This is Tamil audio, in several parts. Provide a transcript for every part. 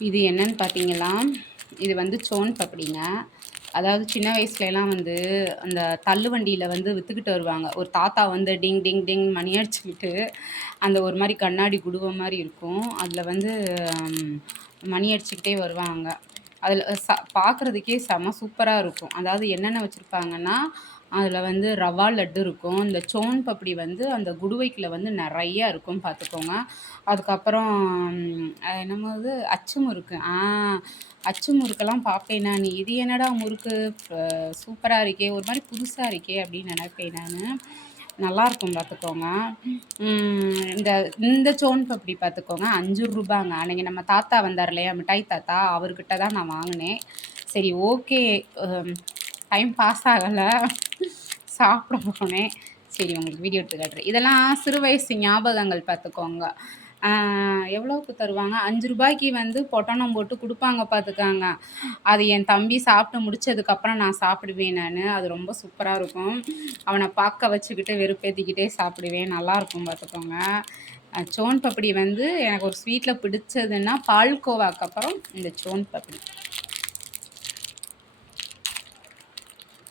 இது என்னன்னு பார்த்தீங்களா, இது வந்து சோன் பப்படிங்க. அதாவது சின்ன வயசுலலாம் வந்து அந்த தள்ளுவண்டியில வந்து வித்துக்கிட்டு வருவாங்க. ஒரு தாத்தா வந்து டிங் டிங் டிங் மணி அடிச்சுக்கிட்டு, அந்த ஒரு மாரி கண்ணாடி குடுவ மாரி இருக்கும். அதில வந்து ம் மணி அடிச்சுக்கிட்டே வருவாங்க. அதில பார்க்குறதுக்கே செம சூப்பரா இருக்கும். அதாவது என்னென்ன வச்சிருப்பாங்கன்னா, அதில வந்து ரவா லட்டு இருக்கும். இந்த சோன் பப்படி வந்து அந்த குடுவைக்குள்ள வந்து நெறையா இருக்கும் பார்த்துக்கோங்க. அதுக்கப்புறம் என்னமோ அது அச்சு முறுக்கு. அச்சு முறுக்கெல்லாம் பார்ப்பேன் நானு. இது என்னடா முறுக்கு சூப்பரா இருக்கே! ஒரு மாரி புதுசா இருக்கே! அப்படின்னு நெனைப்பேன் நானு. நல்லாயிருக்கும் பார்த்துக்கோங்க. இந்த இந்த சோன் பப்படி பார்த்துக்கோங்க ரூ. 5 அன்னைக்கு நம்ம தாத்தா வந்தார் இல்லையா? மிட்டாய் தாத்தா, அவர்கிட்ட தான் நான் வாங்குனேன். சரி ஓகே. டைம் பாஸ் ஆகல. சாப்பிட போனேன். சரி உங்களுக்கு வீடியோ எடுத்து காட்டுறேன். இதெல்லாம் சிறு வயசு ஞாபகங்கள் பார்த்துக்கோங்க. எவ்வளோக்கு தருவாங்க? ரூ. 5க்கு வந்து பொட்டணம் போட்டு குடுப்பாங்க பார்த்துக்கங்க. அது என் தம்பி சாப்பிட்டு முடிச்சதுக்கப்புறம் நான் சாப்பிடுவேன் நானு. அது ரொம்ப சூப்பரா இருக்கும். அவன பார்க்க வச்சுக்கிட்டு வெறுப்பேத்திக்கிட்டே சாப்பிடுவேன். நல்லாயிருக்கும் பார்த்துக்கோங்க. சோன் பப்படி வந்து எனக்கு ஒரு ஸ்வீட்ல பிடிச்சதுன்னா, பால்கோவாக்கு அப்புறம் இந்த சோன் பப்படி.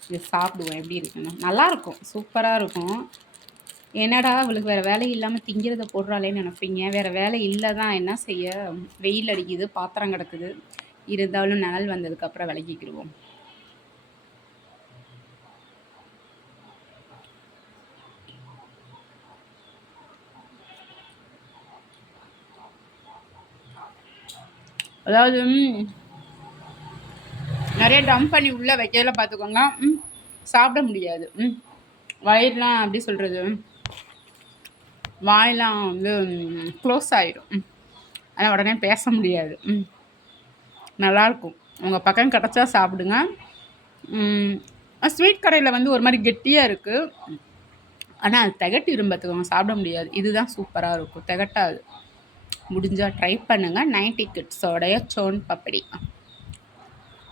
இது சாப்பிடுவோம் எப்படி இருக்குன்னு. நல்லாயிருக்கும். சூப்பரா இருக்கும். என்னடா இவளுக்கு வேறு வேலை இல்லாமல் திங்கிறத போடுறாளேன்னு நினைப்பீங்க. வேறு வேலை இல்லை தான், என்ன செய்ய? வெயில் அடிக்குது, பாத்திரம் கிடக்குது. இருந்தாலும் நிழல் வந்ததுக்கப்புறம் விலகிக்கிடுவோம். அதாவது நிறைய டம்ப் பண்ணி உள்ளே வைக்கல பார்த்துக்கோங்க. சாப்பிட முடியாது. வயிறுலாம் எப்படி சொல்கிறது, வாயெல்லாம் வந்து க்ளோஸ் ஆகிடும். ஆனால் உடனே பேச முடியாது. நல்லாயிருக்கும். உங்கள் பக்கம் கிடச்சா சாப்பிடுங்க. ஸ்வீட் கடையில் வந்து ஒரு மாதிரி கெட்டியாக இருக்குது. ஆனால் அது திகட்டிடும் பார்த்துக்கோங்க, சாப்பிட முடியாது. இதுதான் சூப்பராக இருக்கும், திகட்டாது. முடிஞ்சால் ட்ரை பண்ணுங்கள். 90 கிட்ஸோடைய சோன் பப்படி.